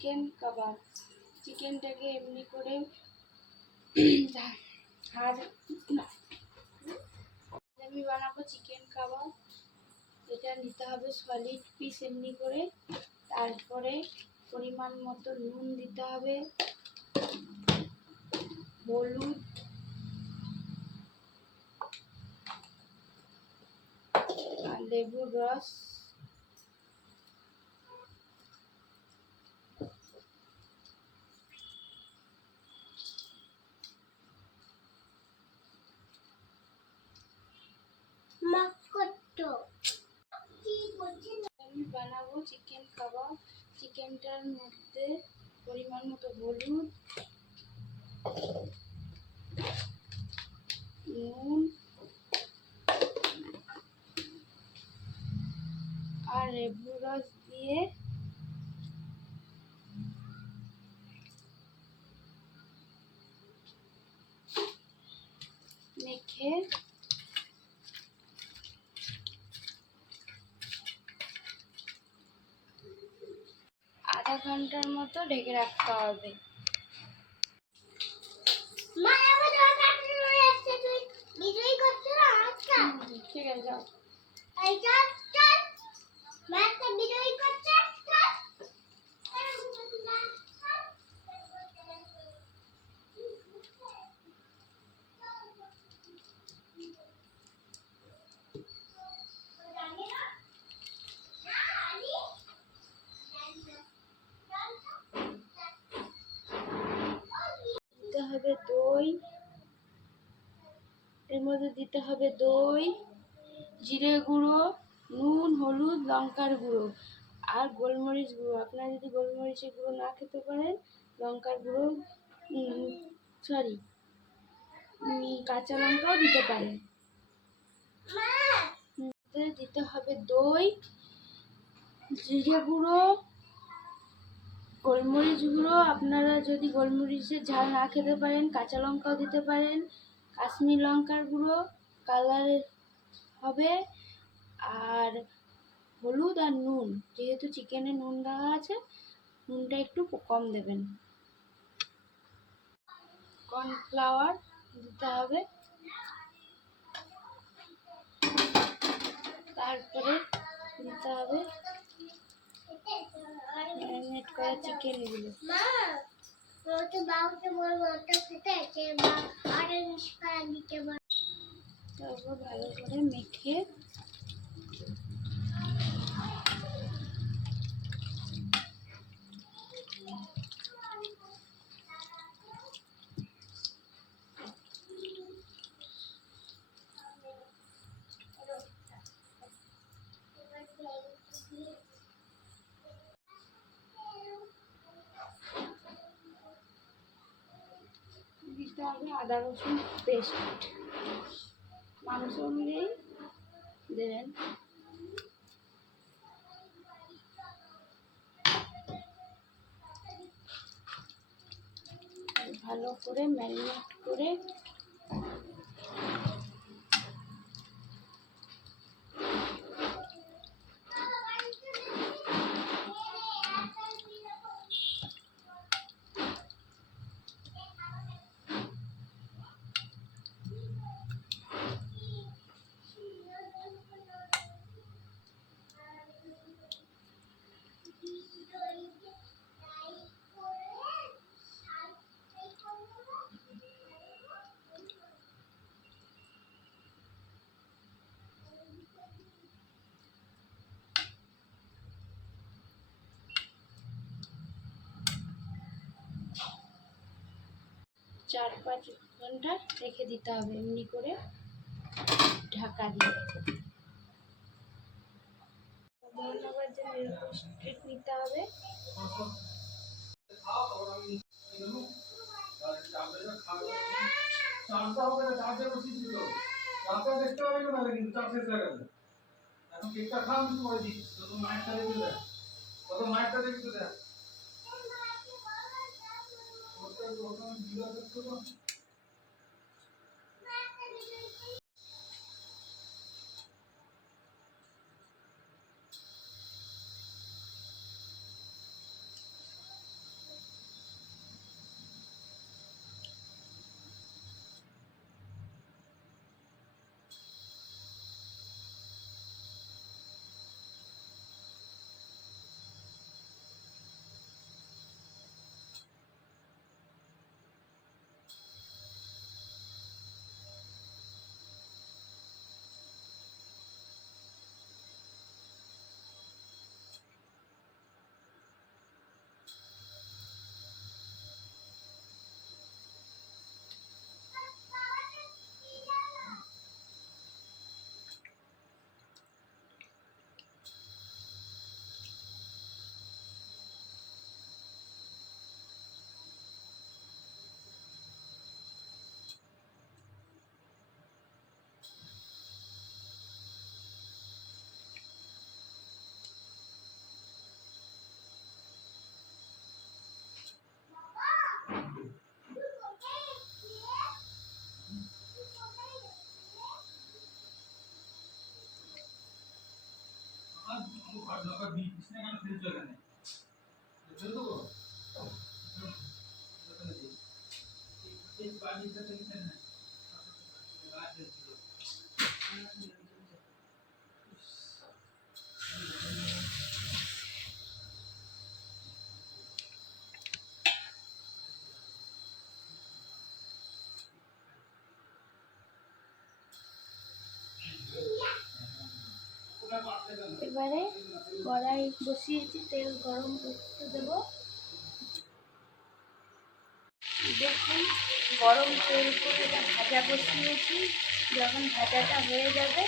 Chicken কাবাব। চিকেনটাকে এমনি করে আমি বানাবো চিকেন কাবাব। এটা নিতে হবে সলিড পিস এমনি করে। তারপরে পরিমাণ মতো নুন দিতে হবে, হলুদ, আর লেবুর রস, আমি বানাবো চিকেন কাবাব। চিকেনটার মধ্যে পরিমাণ মতো হলুদ, নুন আর লেবুর রস দিয়ে মেখে আধা ঘন্টার মতো ঢেকে রাখতে হবে। ঠিক আছে, যাও। দিতে হবে দই, এর মধ্যে দিতে হবে দই, জিরে গুঁড়ো, নুন, হলুদ, লঙ্কার গুঁড়ো আর গোলমরিচ গুঁড়ো। আপনারা যদি গোলমরিচের গুঁড়ো না খেতে পারেন, লঙ্কার গুঁড়ো কাঁচা লঙ্কাও দিতে পারেন। দিতে হবে দই, জিরে গুঁড়ো, গোলমরিচ গুঁড়ো। আপনারা যদি গোলমরিচের ঝাল না খেতে পারেন, কাঁচা লঙ্কাও দিতে পারেন, কাশ্মীর লঙ্কার গুঁড়ো কালারের হবে, আর হলুদ আর নুন। যেহেতু চিকেনে নুন দেওয়া আছে, নুনটা একটু কম দেবেন। কর্নফ্লাওয়ার দিতে হবে, তারপরে দিতে হবে ম্যারিনেট করা চিকেনগুলো। তারপর ভালো করে মেখে দিতে হবে আদা রসুন পেস্ট। মাংস অনুযায়ী দেবেন। ভালো করে ম্যারিনেট করে চার পাঁচ ঘন্টা রেখে দিতে হবে এমনি করে ঢাকা দিয়ে। ধন্যবাদ। যে এরকম স্ট্রিট নিতে হবে। এখন কেকটা খাও, আমি করে দিচ্ছি। তো মায়েরটা দেখে দেখ, কত মায়েরটা দেখতে দেখ। এবারে কড়াই বসিয়েছি, তেল গরম করতে দেব। দেখুন গরম তেল করে এটা ভাজা বসিয়েছি, যখন ভাজাটা হয়ে যাবে